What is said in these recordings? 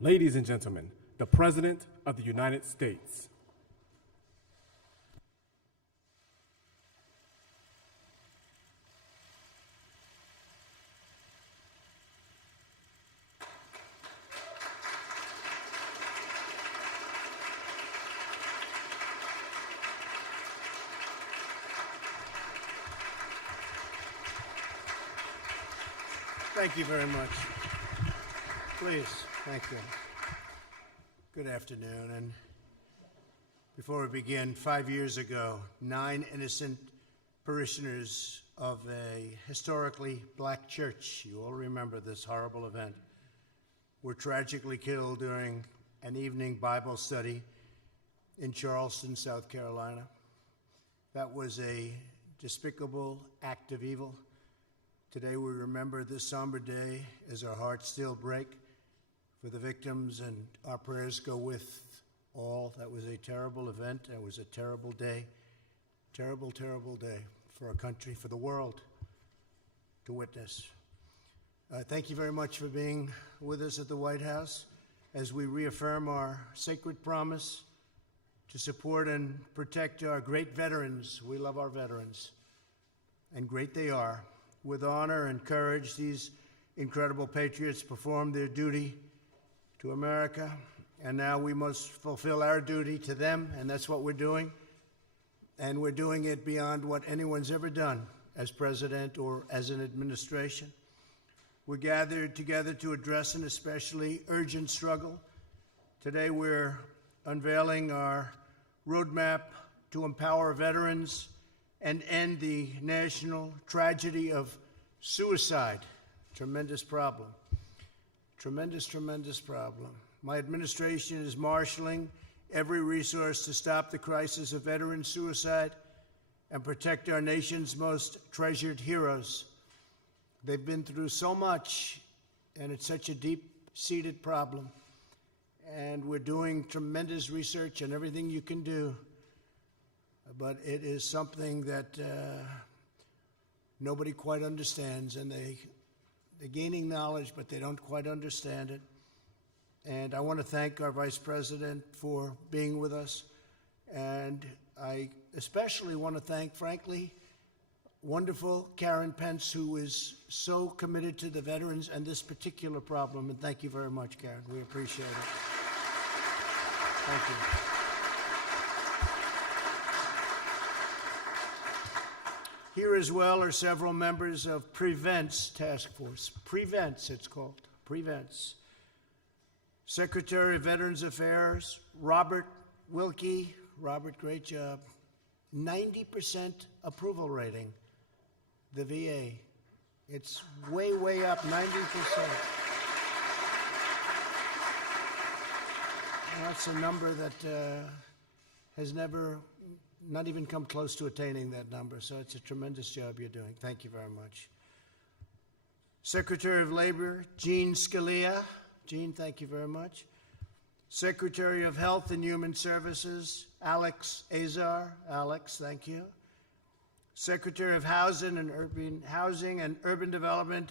Ladies and gentlemen, the President of the United States. Thank you very much. Please, thank you. Good afternoon. And before we begin, 5 years ago, 9 innocent parishioners of a historically black church, you all remember this horrible event, were tragically killed during an evening Bible study in Charleston, South Carolina. That was a despicable act of evil. Today we remember this somber day as our hearts still break for the victims, and our prayers go with all. That was a terrible event. It was a terrible day, terrible, terrible day for our country, for the world to witness. Thank you very much for being with us at the White House as we reaffirm our sacred promise to support and protect our great veterans. We love our veterans, and great they are. With honor and courage, these incredible patriots performed their duty to America, and now we must fulfill our duty to them, and that's what we're doing. And we're doing it beyond what anyone's ever done as president or as an administration. We're gathered together to address an especially urgent struggle. Today we're unveiling our roadmap to empower veterans and end the national tragedy of suicide. Tremendous problem. Tremendous, tremendous problem. My administration is marshaling every resource to stop the crisis of veteran suicide and protect our nation's most treasured heroes. They've been through so much, and it's such a deep-seated problem. And we're doing tremendous research and everything you can do. But it is something that nobody quite understands, and they're gaining knowledge, but they don't quite understand it. And I want to thank our Vice President for being with us. And I especially want to thank, frankly, wonderful Karen Pence, who is so committed to the veterans and this particular problem. And thank you very much, Karen. We appreciate it. Thank you. Here as well are several members of Prevent's task force. Prevent's, it's called. Prevent's. Secretary of Veterans Affairs, Robert Wilkie. Robert, great job. 90% approval rating, the VA. It's way, way up, 90%. That's a number that has never not even come close to attaining that number, so it's a tremendous job you're doing. Thank you very much. Secretary of Labor, Jean Scalia. Jean, thank you very much. Secretary of Health and Human Services, Alex Azar. Alex, thank you. Secretary of Housing and Urban Development,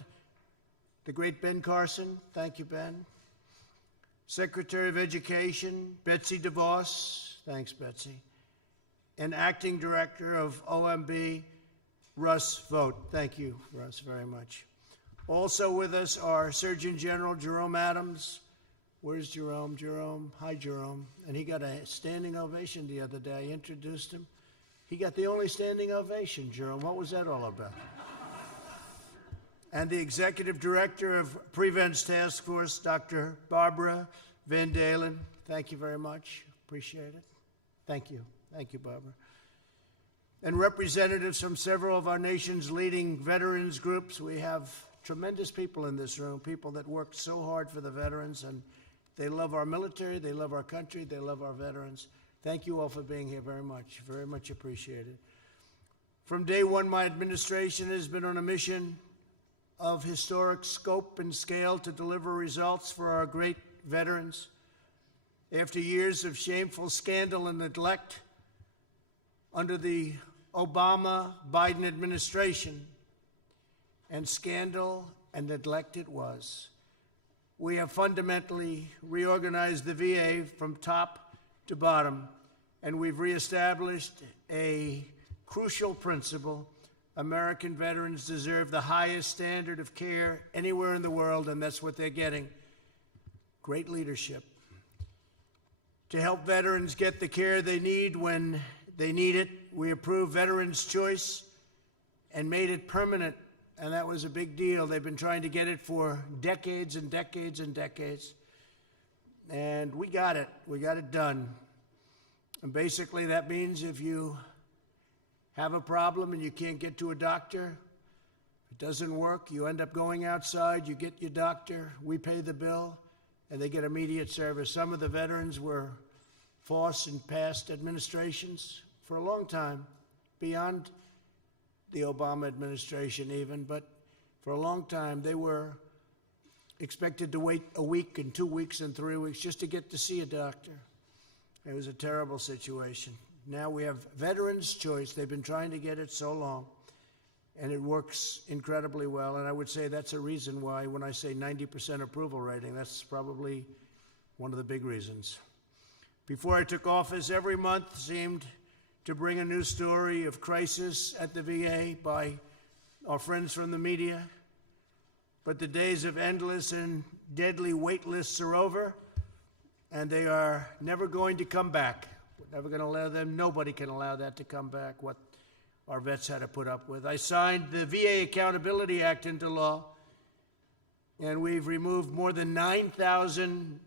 the great Ben Carson. Thank you, Ben. Secretary of Education, Betsy DeVos. Thanks, Betsy. And Acting Director of OMB, Russ Vogt. Thank you, Russ, very much. Also with us are Surgeon General Jerome Adams. Where's Jerome? Jerome, hi, Jerome. And he got a standing ovation the other day. I introduced him. He got the only standing ovation, Jerome. What was that all about? And the Executive Director of Prevent's Task Force, Dr. Barbara Van Dalen. Thank you very much. Appreciate it. Thank you. Thank you, Barbara. And representatives from several of our nation's leading veterans groups. We have tremendous people in this room, people that work so hard for the veterans, and they love our military, they love our country, they love our veterans. Thank you all for being here very much appreciated. From day one, my administration has been on a mission of historic scope and scale to deliver results for our great veterans. After years of shameful scandal and neglect under the Obama-Biden administration, and scandal and neglect it was, we have fundamentally reorganized the VA from top to bottom, and we've reestablished a crucial principle. American veterans deserve the highest standard of care anywhere in the world, and that's what they're getting. Great leadership. To help veterans get the care they need when they need it, we approved Veterans Choice and made it permanent, and that was a big deal. They've been trying to get it for decades and decades and decades, and we got it. We got it done. And basically that means if you have a problem and you can't get to a doctor, it doesn't work, you end up going outside, you get your doctor, we pay the bill, and they get immediate service. Some of the veterans were forced in past administrations for a long time, beyond the Obama administration even, but for a long time they were expected to wait a week and 2 weeks and 3 weeks just to get to see a doctor. It was a terrible situation. Now we have Veterans Choice. They've been trying to get it so long, and it works incredibly well. And I would say that's a reason why, when I say 90% approval rating, that's probably one of the big reasons. Before I took office, every month seemed to bring a new story of crisis at the VA by our friends from the media. But the days of endless and deadly wait lists are over, and they are never going to come back. We're never going to allow them. Nobody can allow that to come back, what our vets had to put up with. I signed the VA Accountability Act into law, and we've removed more than 9,000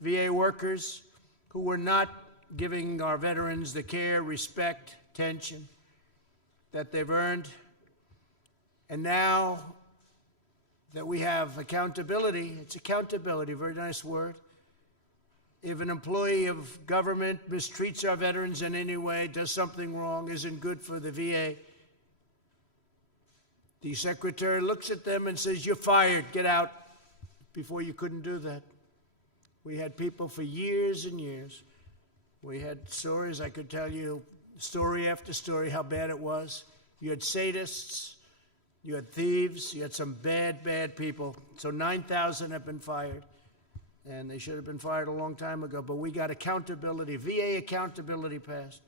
VA workers who were not giving our veterans the care, respect, attention that they've earned. And now that we have accountability, it's accountability, very nice word. If an employee of government mistreats our veterans in any way, does something wrong, isn't good for the VA, the secretary looks at them and says, "You're fired, get out." Before you couldn't do that. We had people for years and years. We had stories, I could tell you, story after story, how bad it was. You had sadists, you had thieves, you had some bad, bad people. So 9,000 have been fired. And they should have been fired a long time ago, but we got accountability, VA accountability passed.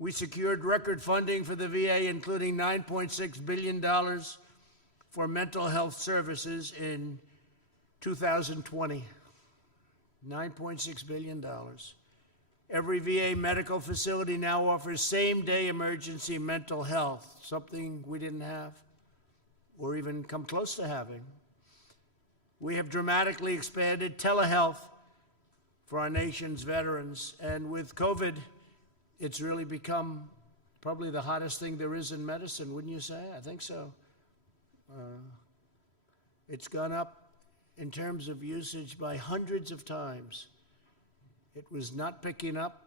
We secured record funding for the VA, including $9.6 billion for mental health services in 2020. $9.6 billion. Every VA medical facility now offers same-day emergency mental health, something we didn't have or even come close to having. We have dramatically expanded telehealth for our nation's veterans. And with COVID, it's really become probably the hottest thing there is in medicine, wouldn't you say? I think so. It's gone up in terms of usage by hundreds of times. It was not picking up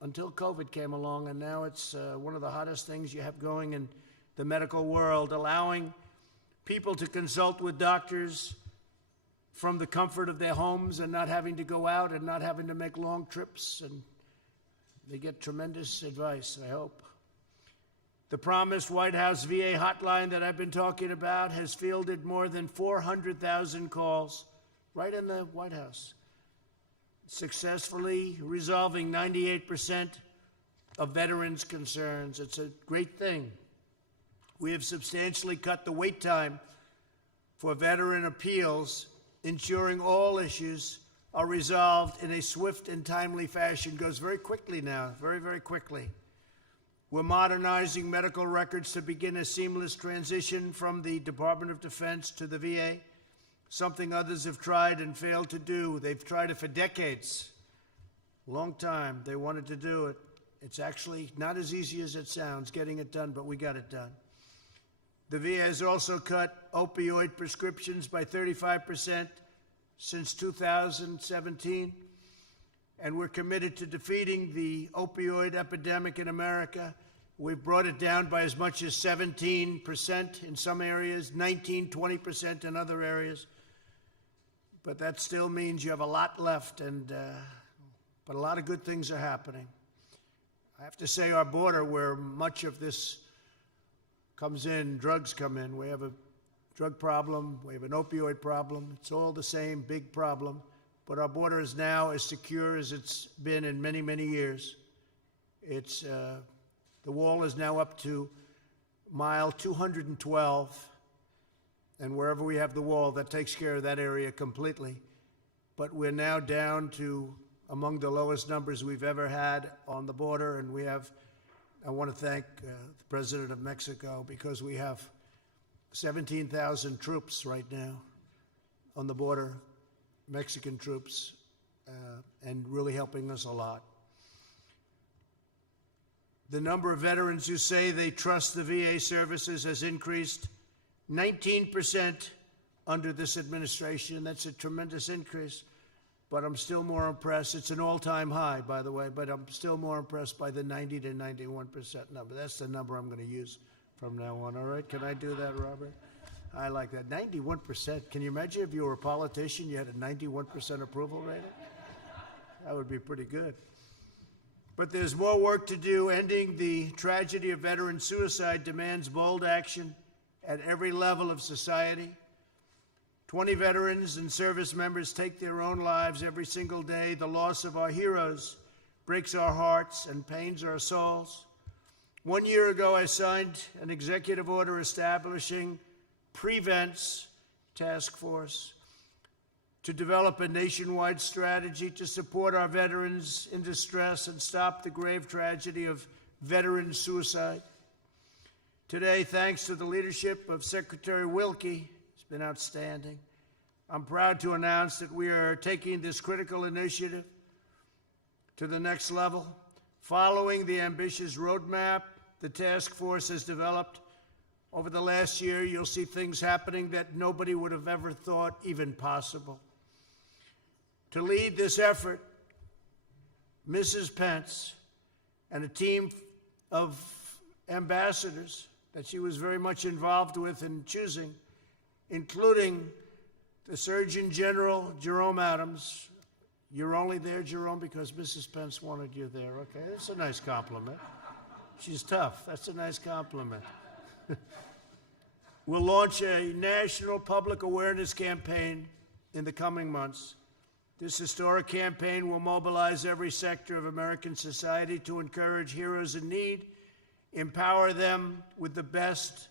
until COVID came along, and now it's one of the hottest things you have going in the medical world, allowing people to consult with doctors from the comfort of their homes and not having to go out and not having to make long trips, and they get tremendous advice, I hope. The promised White House VA hotline that I've been talking about has fielded more than 400,000 calls right in the White House, successfully resolving 98% of veterans' concerns. It's a great thing. We have substantially cut the wait time for veteran appeals, ensuring all issues are resolved in a swift and timely fashion. It goes very quickly now, very, very quickly. We're modernizing medical records to begin a seamless transition from the Department of Defense to the VA, something others have tried and failed to do. They've tried it for decades, a long time. They wanted to do it. It's actually not as easy as it sounds, getting it done, but we got it done. The VA has also cut opioid prescriptions by 35% since 2017, and we're committed to defeating the opioid epidemic in America. We've brought it down by as much as 17% in some areas, 19, 20% in other areas. But that still means you have a lot left, but a lot of good things are happening. I have to say our border, where much of this comes in, drugs come in, we have a drug problem, we have an opioid problem. It's all the same big problem, but our border is now as secure as it's been in many, many years. It's, the wall is now up to mile 212, and wherever we have the wall, that takes care of that area completely. But we're now down to among the lowest numbers we've ever had on the border, and we have, I want to thank the President of Mexico, because we have 17,000 troops right now on the border, Mexican troops, and really helping us a lot. The number of veterans who say they trust the VA services has increased 19% under this administration. That's a tremendous increase, but I'm still more impressed. It's an all-time high, by the way, but I'm still more impressed by the 90 to 91% number. That's the number I'm going to use from now on, all right? Can I do that, Robert? I like that. 91%. Can you imagine if you were a politician, you had a 91% approval rating? That would be pretty good. But there's more work to do. Ending the tragedy of veteran suicide demands bold action at every level of society. 20 veterans and service members take their own lives every single day. The loss of our heroes breaks our hearts and pains our souls. 1 year ago, I signed an executive order establishing Prevent's task force to develop a nationwide strategy to support our veterans in distress and stop the grave tragedy of veteran suicide. Today, thanks to the leadership of Secretary Wilkie, it's been outstanding, I'm proud to announce that we are taking this critical initiative to the next level. Following the ambitious roadmap the task force has developed over the last year, you'll see things happening that nobody would have ever thought even possible. To lead this effort, Mrs. Pence and a team of ambassadors that she was very much involved with in choosing, including the Surgeon General, Jerome Adams. You're only there, Jerome, because Mrs. Pence wanted you there, okay? That's a nice compliment. She's tough. That's a nice compliment. We'll launch a national public awareness campaign in the coming months. This historic campaign will mobilize every sector of American society to encourage heroes in need, empower them with the best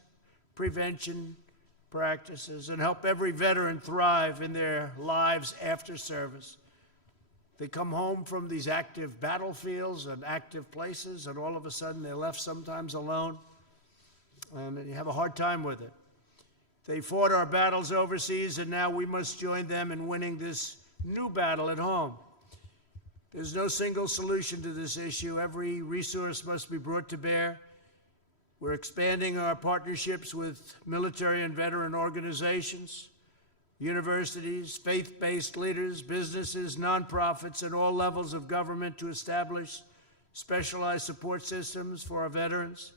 prevention practices, and help every veteran thrive in their lives after service. They come home from these active battlefields and active places, and all of a sudden they're left sometimes alone, and you have a hard time with it. They fought our battles overseas, and now we must join them in winning this new battle at home. There's no single solution to this issue. Every resource must be brought to bear. We're expanding our partnerships with military and veteran organizations, universities, faith-based leaders, businesses, nonprofits, and all levels of government to establish specialized support systems for our veterans.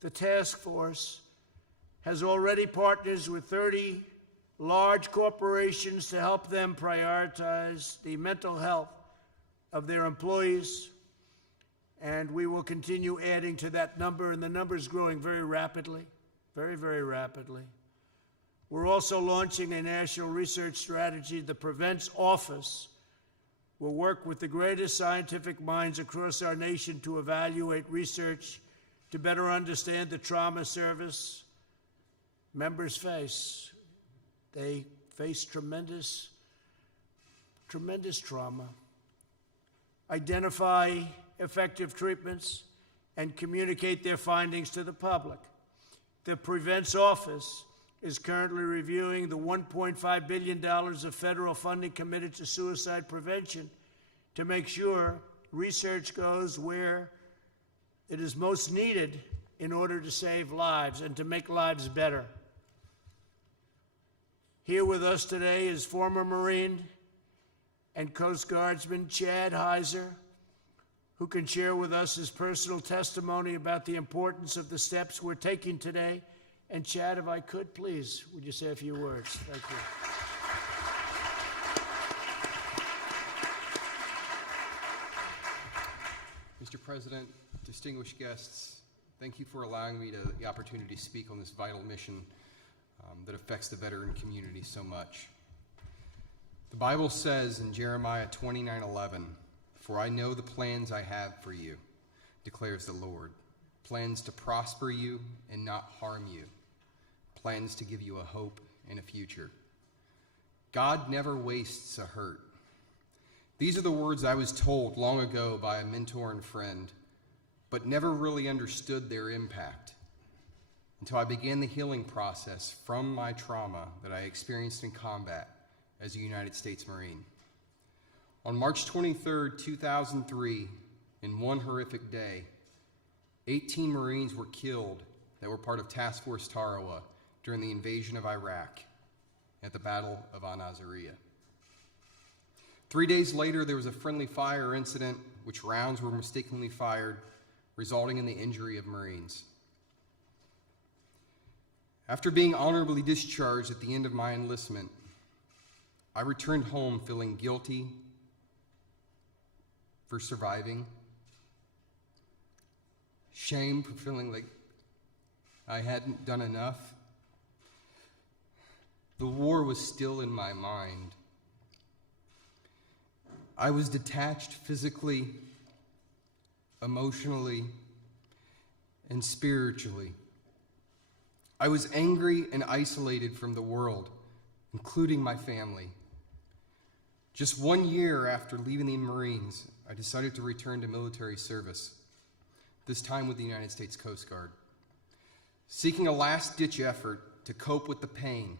The task force has already partners with 30 large corporations to help them prioritize the mental health of their employees, and we will continue adding to that number, and the number is growing very rapidly, very, very rapidly. We're also launching a national research strategy. The Prevent's Office will work with the greatest scientific minds across our nation to evaluate research to better understand the trauma service members face. They face tremendous trauma. Identify effective treatments and communicate their findings to the public. The Prevent's Office is currently reviewing the $1.5 billion of federal funding committed to suicide prevention to make sure research goes where it is most needed in order to save lives and to make lives better. Here with us today is former Marine and Coast Guardsman Chad Heiser, who can share with us his personal testimony about the importance of the steps we're taking today. And Chad, if I could, please, would you say a few words? Thank you. Mr. President, distinguished guests, thank you for allowing me the opportunity to speak on this vital mission that affects the veteran community so much. The Bible says in Jeremiah 29:11, "For I know the plans I have for you, declares the Lord, plans to prosper you and not harm you, plans to give you a hope and a future." God never wastes a hurt. These are the words I was told long ago by a mentor and friend, but never really understood their impact until I began the healing process from my trauma that I experienced in combat as a United States Marine. On March 23rd, 2003, in one horrific day, 18 Marines were killed that were part of Task Force Tarawa during the invasion of Iraq at the Battle of Al-Naziriyah. 3 days later, there was a friendly fire incident which rounds were mistakenly fired, resulting in the injury of Marines. After being honorably discharged at the end of my enlistment, I returned home feeling guilty for surviving, shame for feeling like I hadn't done enough. The war was still in my mind. I was detached physically, emotionally, and spiritually. I was angry and isolated from the world, including my family. Just 1 year after leaving the Marines, I decided to return to military service, this time with the United States Coast Guard, seeking a last-ditch effort to cope with the pain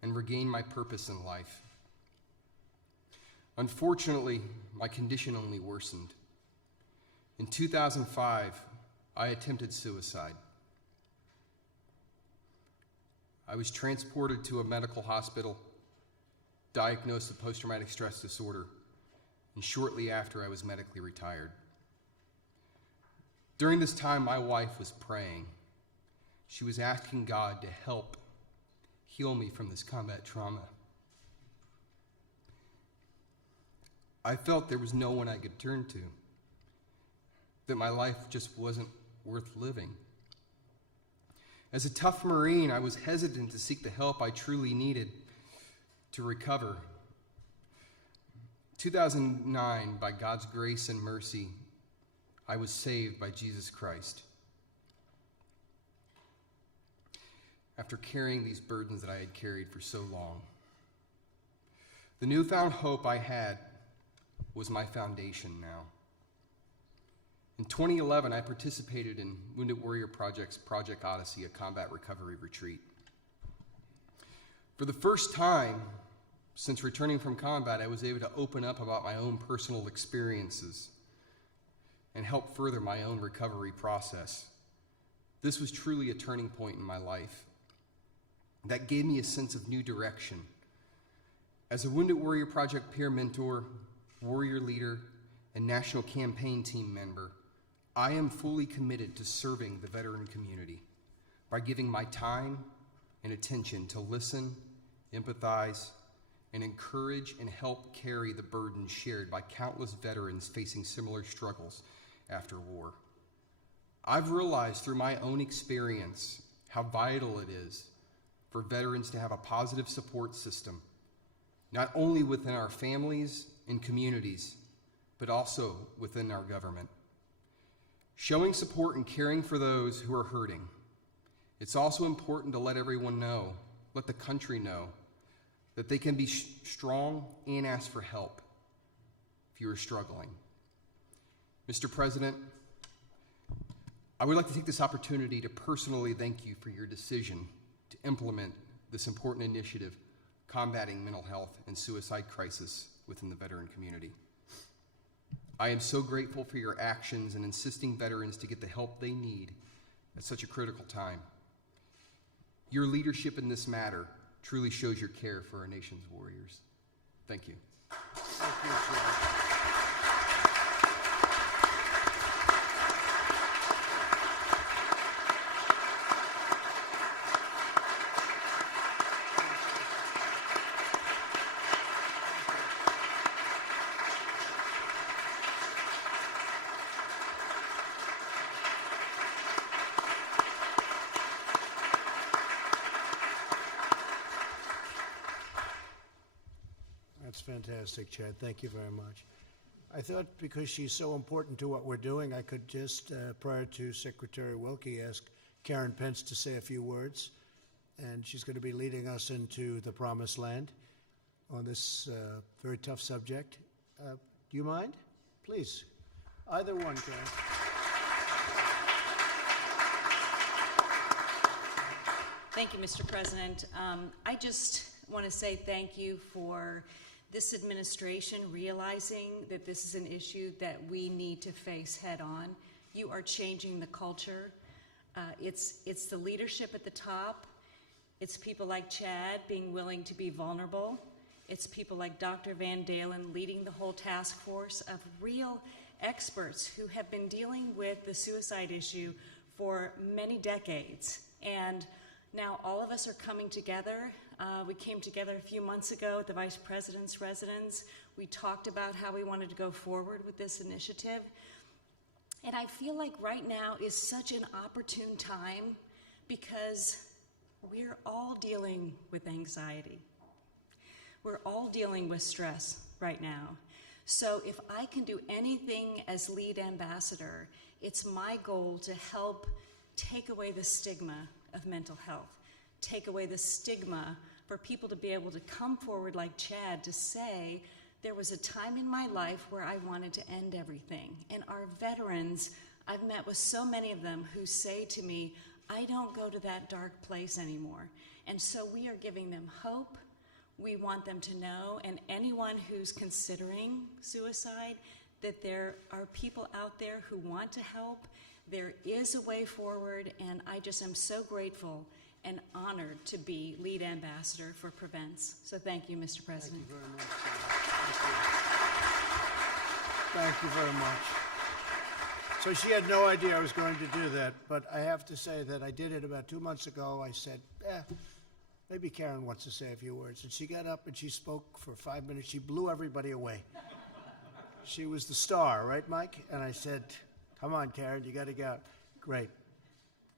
and regain my purpose in life. Unfortunately, my condition only worsened. In 2005, I attempted suicide. I was transported to a medical hospital, diagnosed with post-traumatic stress disorder, and shortly after I was medically retired. During this time, my wife was praying. She was asking God to help heal me from this combat trauma. I felt there was no one I could turn to, that my life just wasn't worth living. As a tough Marine, I was hesitant to seek the help I truly needed to recover. 2009, by God's grace and mercy, I was saved by Jesus Christ. After carrying these burdens that I had carried for so long, the newfound hope I had was my foundation now. In 2011, I participated in Wounded Warrior Project's Project Odyssey, a combat recovery retreat. For the first time since returning from combat, I was able to open up about my own personal experiences and help further my own recovery process. This was truly a turning point in my life that gave me a sense of new direction. As a Wounded Warrior Project peer mentor, warrior leader, and national campaign team member, I am fully committed to serving the veteran community by giving my time and attention to listen, empathize, and encourage and help carry the burden shared by countless veterans facing similar struggles after war. I've realized through my own experience how vital it is for veterans to have a positive support system, not only within our families and communities, but also within our government. Showing support and caring for those who are hurting. It's also important to let everyone know, let the country know, that they can be strong and ask for help if you are struggling. Mr. President, I would like to take this opportunity to personally thank you for your decision to implement this important initiative combating mental health and suicide crisis within the veteran community. I am so grateful for your actions in insisting veterans to get the help they need at such a critical time. Your leadership in this matter truly shows your care for our nation's warriors. Thank you. Thank you, sir. fantastic, Chad. Thank you very much. I thought because she's so important to what we're doing, I could just, prior to Secretary Wilkie, ask Karen Pence to say a few words. And she's going to be leading us into the promised land on this very tough subject. Do you mind? Please. Either one, Karen. Thank you, Mr. President. I just want to say thank you for this administration realizing that this is an issue that we need to face head on. You are changing the culture. It's the leadership at the top. It's people like Chad being willing to be vulnerable. It's people like Dr. Van Dalen leading the whole task force of real experts who have been dealing with the suicide issue for many decades. And now all of us are coming together. We came together a few months ago at the Vice President's residence. We talked about how we wanted to go forward with this initiative. And I feel like right now is such an opportune time because we're all dealing with anxiety. We're all dealing with stress right now. So if I can do anything as lead ambassador, it's my goal to help take away the stigma of mental health, take away the stigma for people to be able to come forward like Chad to say, there was a time in my life where I wanted to end everything. And our veterans, I've met with so many of them who say to me, I don't go to that dark place anymore. And so we are giving them hope. We want them to know, and anyone who's considering suicide, that there are people out there who want to help. There is a way forward, and I just am so grateful and honored to be lead ambassador for Prevents. So thank you, Mr. President. Thank you very much. Thank you very much. So she had no idea I was going to do that, but I have to say that I did it about 2 months ago. I said, maybe Karen wants to say a few words. And she got up and she spoke for 5 minutes. She blew everybody away. She was the star, right, Mike? And I said, come on, Karen, you got to go. Great,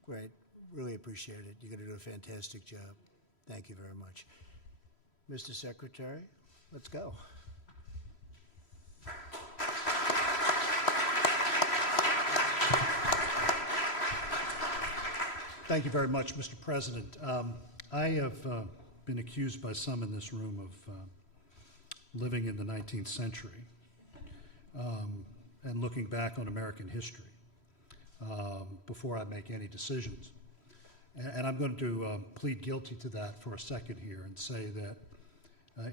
great. Really appreciate it. You're going to do a fantastic job. Thank you very much. Mr. Secretary, let's go. Thank you very much, Mr. President. I have been accused by some in this room of living in the 19th century and looking back on American history before I make any decisions. And I'm going to plead guilty to that for a second here and say that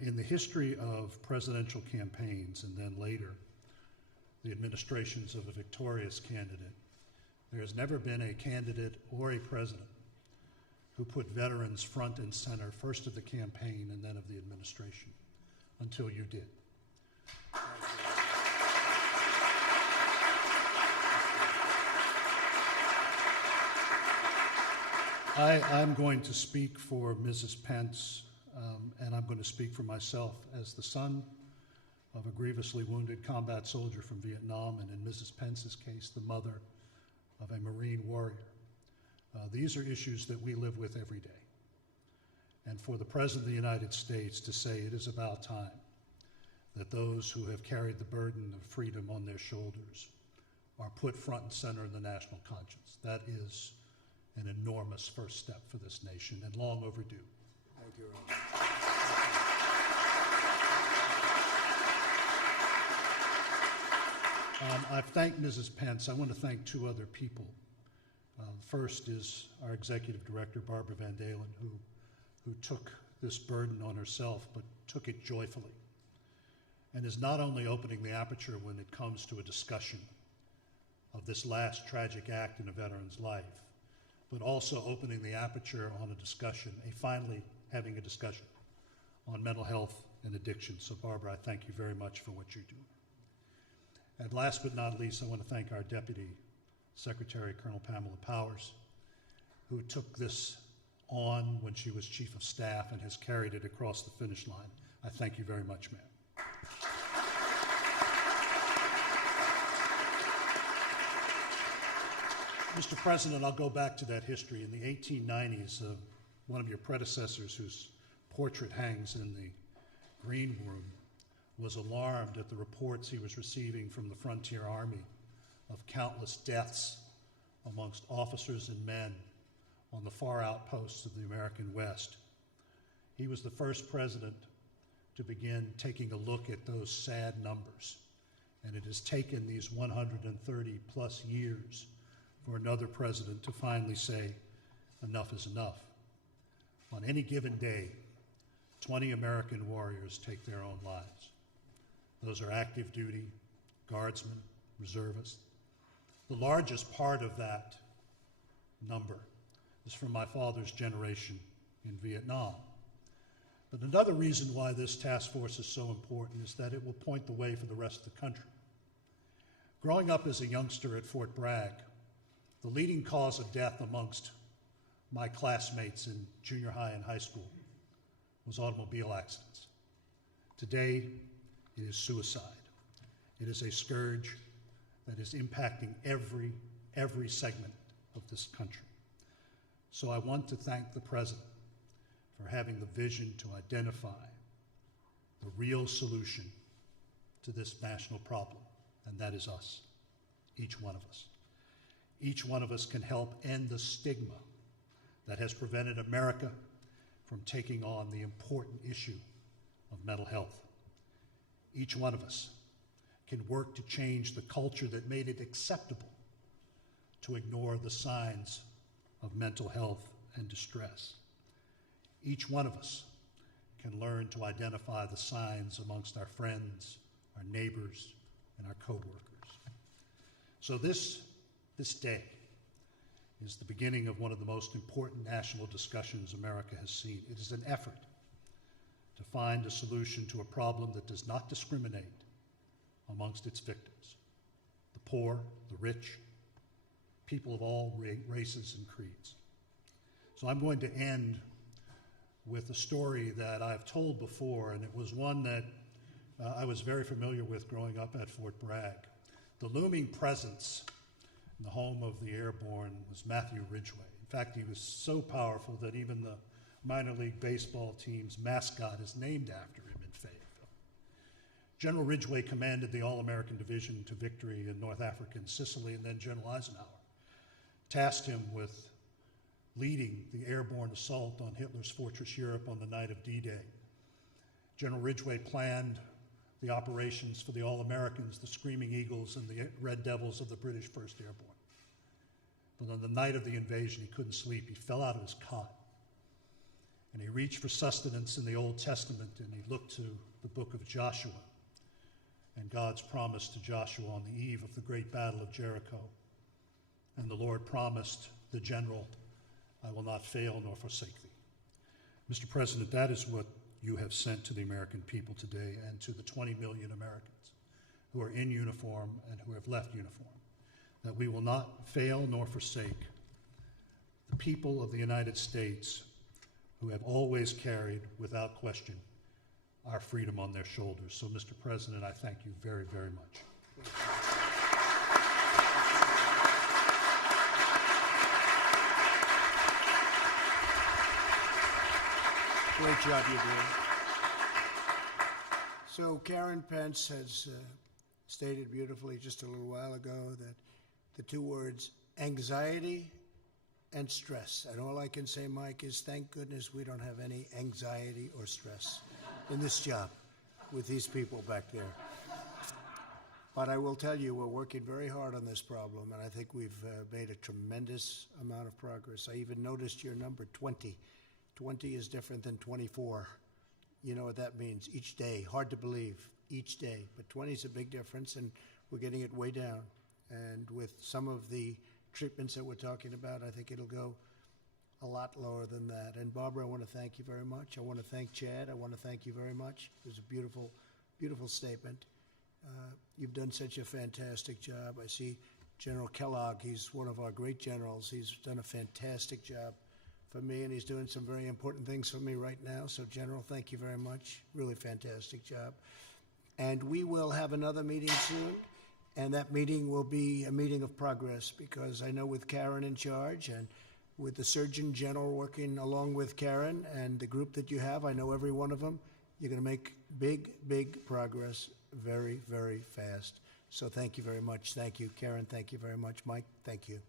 in the history of presidential campaigns and then later the administrations of a victorious candidate, there has never been a candidate or a president who put veterans front and center, first of the campaign and then of the administration, until you did. I'm going to speak for Mrs. Pence, and I'm going to speak for myself as the son of a grievously wounded combat soldier from Vietnam, and in Mrs. Pence's case, the mother of a Marine warrior. These are issues that we live with every day. And for the President of the United States to say it is about time that those who have carried the burden of freedom on their shoulders are put front and center in the national conscience, that is an enormous first step for this nation and long overdue. Thank you, Robert. I've thanked Mrs. Pence. I want to thank two other people. First is our Executive Director, Barbara Van Dalen, who took this burden on herself, but took it joyfully, and is not only opening the aperture when it comes to a discussion of this last tragic act in a veteran's life, but also opening the aperture on a discussion, finally having a discussion on mental health and addiction. So Barbara, I thank you very much for what you do. And last but not least, I want to thank our Deputy Secretary, Colonel Pamela Powers, who took this on when she was Chief of Staff and has carried it across the finish line. I thank you very much, ma'am. Mr. President, I'll go back to that history. In the 1890s, one of your predecessors, whose portrait hangs in the green room, was alarmed at the reports he was receiving from the Frontier Army of countless deaths amongst officers and men on the far outposts of the American West. He was the first president to begin taking a look at those sad numbers, and it has taken these 130 plus years for another president to finally say, enough is enough. On any given day, 20 American warriors take their own lives. Those are active duty, guardsmen, reservists. The largest part of that number is from my father's generation in Vietnam. But another reason why this task force is so important is that it will point the way for the rest of the country. Growing up as a youngster at Fort Bragg, the leading cause of death amongst my classmates in junior high and high school was automobile accidents. Today, it is suicide. It is a scourge that is impacting every segment of this country. So I want to thank the President for having the vision to identify the real solution to this national problem, and that is us, each one of us. Each one of us can help end the stigma that has prevented America from taking on the important issue of mental health. Each one of us can work to change the culture that made it acceptable to ignore the signs of mental health and distress. Each one of us can learn to identify the signs amongst our friends, our neighbors, and our coworkers. So this day is the beginning of one of the most important national discussions America has seen. It is an effort to find a solution to a problem that does not discriminate amongst its victims: the poor, the rich, people of all races and creeds. So I'm going to end with a story that I've told before, and it was one that I was very familiar with growing up at Fort Bragg. The looming presence in the home of the airborne was Matthew Ridgway. In fact, he was so powerful that even the minor league baseball team's mascot is named after him in Fayetteville. General Ridgway commanded the All-American Division to victory in North Africa and Sicily, and then General Eisenhower tasked him with leading the airborne assault on Hitler's fortress Europe on the night of D-Day. General Ridgway planned the operations for the All-Americans, the Screaming Eagles, and the Red Devils of the British 1st Airborne. But on the night of the invasion, he couldn't sleep. He fell out of his cot, and he reached for sustenance in the Old Testament, and he looked to the book of Joshua and God's promise to Joshua on the eve of the great battle of Jericho. And the Lord promised the general, "I will not fail nor forsake thee." Mr. President, that is what you have sent to the American people today and to the 20 million Americans who are in uniform and who have left uniform, that we will not fail nor forsake the people of the United States who have always carried, without question, our freedom on their shoulders. So, Mr. President, I thank you very, very much. Great job you're doing. So Karen Pence has stated beautifully just a little while ago that the two words anxiety and stress. And all I can say, Mike, is thank goodness we don't have any anxiety or stress in this job with these people back there. But I will tell you, we're working very hard on this problem, and I think we've made a tremendous amount of progress. I even noticed your number, 20. 20 is different than 24. You know what that means. Each day, hard to believe, each day. But 20 is a big difference, and we're getting it way down. And with some of the treatments that we're talking about, I think it'll go a lot lower than that. And Barbara, I want to thank you very much. I want to thank Chad. I want to thank you very much. It was a beautiful, beautiful statement. You've done such a fantastic job. I see General Kellogg. He's one of our great generals. He's done a fantastic job for me, and he's doing some very important things for me right now. So, General, thank you very much. Really fantastic job. And we will have another meeting soon, and that meeting will be a meeting of progress, because I know with Karen in charge and with the Surgeon General working along with Karen and the group that you have, I know every one of them, You're going to make big, big progress very, very fast. So thank you very much. Thank you, Karen. Thank you very much, Mike. Thank you.